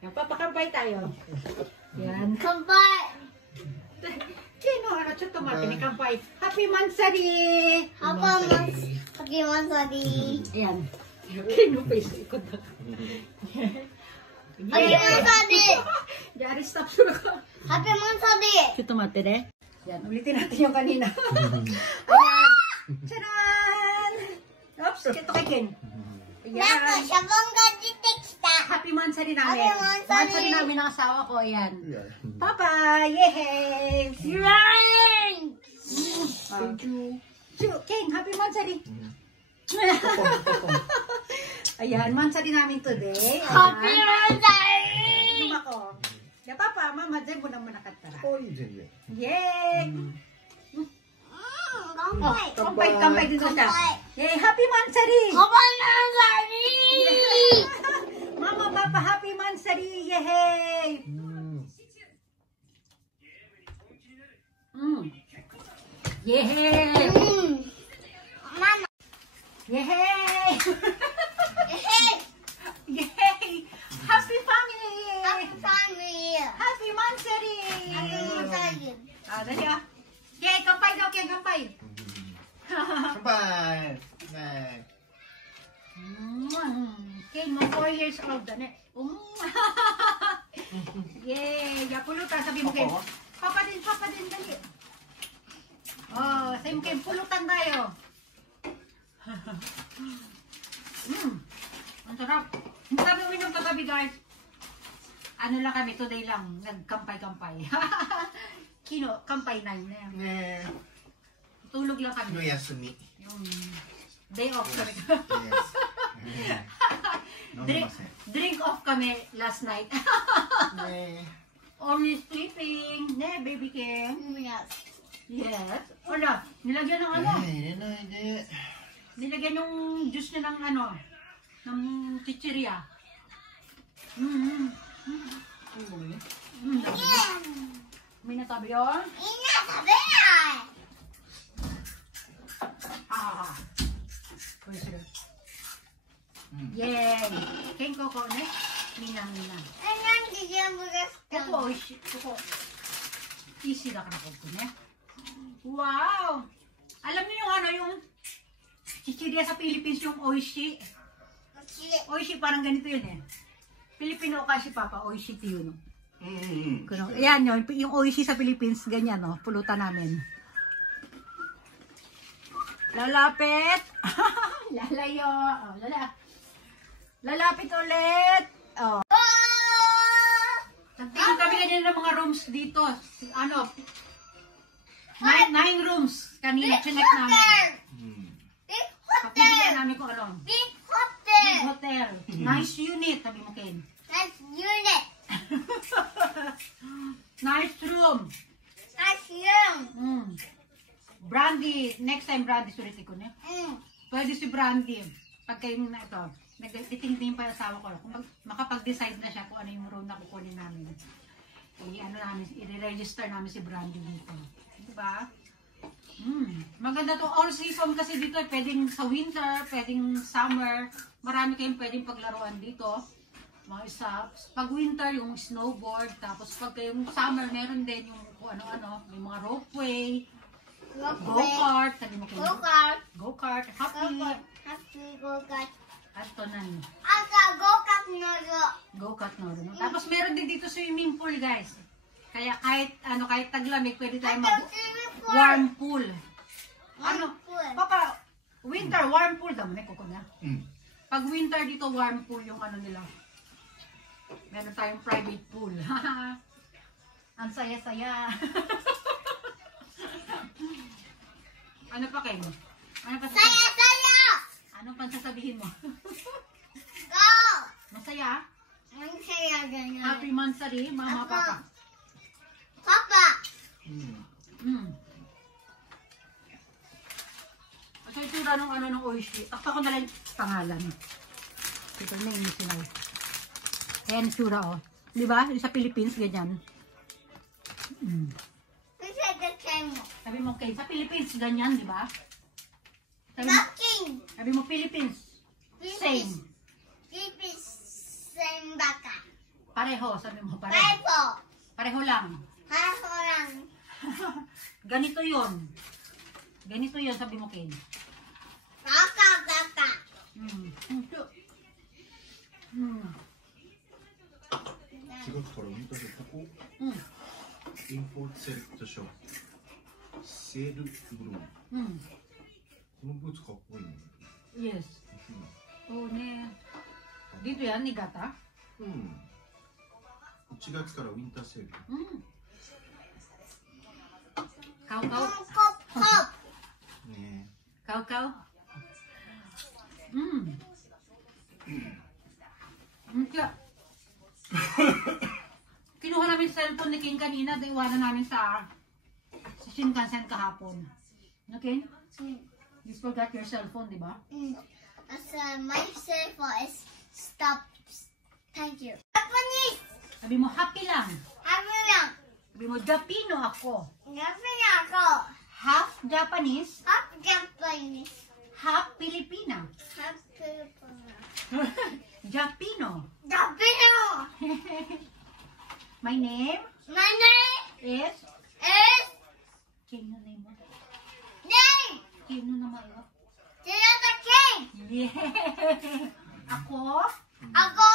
Yan, papakampay tayo. Yan. Kampay! Sino ano siya tumati ni kampay? Happy Mansari! Happy Mansari! Ayan. Sino face ikot na? Happy Mansari! Diyan, stop sure ko. Happy Mansari! Siya tumati rin. Yan, ulitin natin yung kanina. Ayan. Tcharan! Oops, ito kay Ken. Nako, sabong gadgeteksta. Happy Mansari namin. Happy Mansari. Mansari namin ang asawa ko. Ayan. Papa! Yay! Right! Thank you. King, happy Mansari. Ayan, Mansari namin today. Happy Mansari! Ano ako? Ya, Papa, Mama, dyan mo naman nakatara. Yay! Yay! Kampay! Kampay din siya. Yay, happy Mansari! Happy Mansari! Mama, Papa, happy Mansari! Yay! Yay! Mama! Yay! Hey! Yay! Happy family! Happy family! Happy Mansari! Happy Mansari! Ah, dali ah. Yay, kampay daw, Ken, kampay. Bye! Ken, mo 4 years old na eh. Yay! Yapulutan, sabi mo, Ken. Papa din, dali. Oh, sabi mo, Ken, pulutan tayo. Ang sarap. Hindi kami uminom kagabi, guys. Ano lang kami, today lang. Nagkampay-kampay. Kampay 9 na yan. Tulog lang kami. Noyasumi. Yung day off kami. Yes. Drink off kami last night. Only sleeping. Ne, baby King. Yes. Yes. Wala. Nilagyan ng ano. Nilagyan yung juice niya ng ano. Ng chichirya. May nasabi yun? Inasabi ay! Yay! King Coco, ne? Minang. Anong diyan mo Ito, oishi. Ito. Easy na ka na ko, ne? Wow! Alam niyo yung ano, yung chichirya sa Philippines, yung oishi. Oishi, parang ganito yun eh. Filipino kasi Papa, oishi to yun. Ayan yun, yung oishi sa Philippines, ganyan no, pulutan namin. Lalapit! Lalayo! Oh, lalapit ulit! Oh. Nagtingin kami ganyan ng mga rooms dito. Ano? 9 rooms. Kanina, chinek namin. Kapilihan namin kung ano. Big hotel! Big hotel. Nice unit, sabi mo, Ken. Nice unit! Nice room. Nice room! Brandy. Next time, Brandy, suriti ko na. Pwede si Brandy. Pag kayo na ito, nagtitingin pa yung asawa ko. Kung makapag-decide na siya kung ano yung room na kukunin namin. I-register namin si Brandy dito. Diba? Maganda to. All season kasi dito. Pwedeng sa winter, pwedeng summer. Marami kayong pwedeng paglaruan dito. Mga isa. Pag winter, yung snowboard. Tapos pag kayong summer, meron din yung kung ano-ano. May mga ropeway. Go-kart. Sabi mo kayo. Go-kart! Go-kart. Happy. Happy go-kart! Ato na. Aka go-kart noro! Go-kart no. Tapos meron din dito swimming pool, guys. Kaya kahit taglamig, pwede tayo warm pool. Ano? Papa, winter warm pool daw, kuko na. Pag winter dito warm pool yung ano nila. Meron tayong private pool. Ang saya-saya. Ano pa kayo? Ano pa Saya-saya! Anong pansasabihin mo? Go! Masaya? Ang saya ganyan. Happy Mansari, Mama, Ako. Papa. Papa! So, itsura nung ano ng oishi. Takpa ko na lang pangalan. Ito na yung sinaw. Ayan, itsura oh. Diba? Sa Philippines, ganyan. Sabi mo, okay, sa Philippines, ganyan, diba? Sabi mo, Philippines. Same. Philippines, same baka. Pareho, sabi mo, pareho. Pepo. Pareho lang. Haso lang. Ganito yun. Ganito yun, sabi mo, Ken. Kaka, kaka.違うから見たけど、ここ、インポートセレクトショップ。セールブルー。このブーツかっこいいね。 Yes. Oo, ne. Dito yan, Niigata? うん。1月からウィンターセール。Kaukaw? Pop, pop. ね Kaukaw? Kaya, kinuha namin sa cellphone ni King kanina, iwanan namin sa Shinkansen kahapon. Okay? You forgot your cellphone, di ba? My cell phone is stop. Thank you. Japanese. Sabi mo, happy lang. Happy lang. Sabi mo, Japino ako. Happy lang ako. Half Japanese, Half Japanese. half Filipina. Half Filipino. Japino. Japino. My name My name is... is Kino name mo? Name. Kino naman yun? Toyota King. Yeah. Ako Ako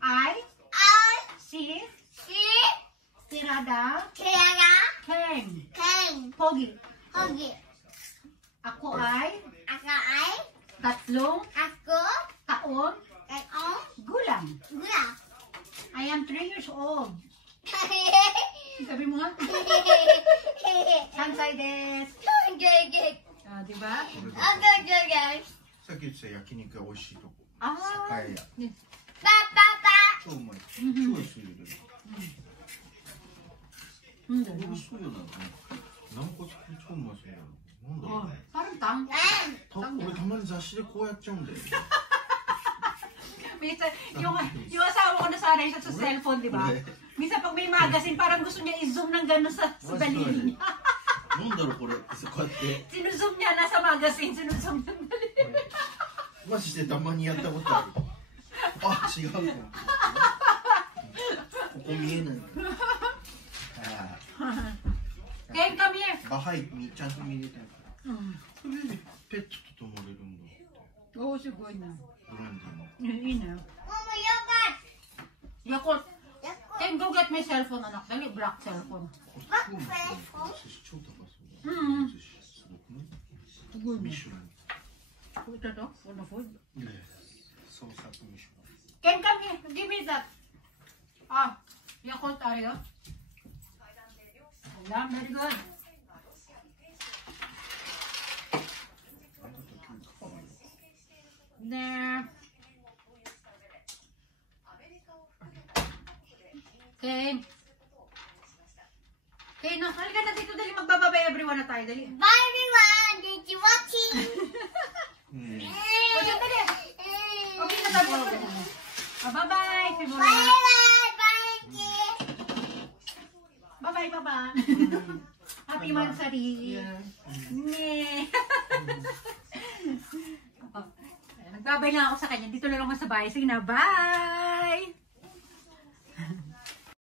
ay ay si si Tirada Kira Ken King. Pogi. Hogi. Ako ay Ako ay 3 ako taon ang gulang. gula. I am 3 years old. Sabi mo nga. Sansai desu. Ah, di ba? さっき言ってた焼肉が美味しいとこ。 Ah. 栄屋。 Papa. 超うまい。超安いよ。美味しそうよな。軟骨超うまそうやな。なんだろ Oh, うね。 parang tang. 俺たまに雑誌でこうやっちゃうんだよね。 Minsan, yung asawa ko nasanay siya sa cellphone, di ba? Minsan pag may magazine, parang gusto niya i-zoom ng gano'n sa daliri niya. なんだろうこれってこうやって Sinuzoom niya, nasa magazine, sinuzoom ng daliri. マジでたまにやったことある。あ、違うと思って。ここ見えない。Ken, come here. バハイちゃんと見れたいから。それでペットと泊まれるんだって。 Oo, siguro na. ブランディーの。 Yun na. Mama, yogurt. Yakult. Yakult. Ken, go get my cellphone, anak. Dali, black cellphone. 超高そうだ。うん寿司すごくない？ Siguro na. ミシュラン。 Ito to, for the food. 創作ミシュ Ken, come here. Give me that. Ah, Yakult tayo. Alam, very good. ラン。あんたとキュートかわいい。 There. Okay. Okay, no, halika na dito, dali magbababay everyone na tayo, dali. Bye, everyone. Did you watching? うん。 O, dyan, dali. Okay na tayo. Bye-bye. Bye, bye, bye. Bye-bye, Papa. Happy Mansari. Nee. Nagbabay na ako sa kanya. Dito na lang ako sa bahay. Sige na, bye!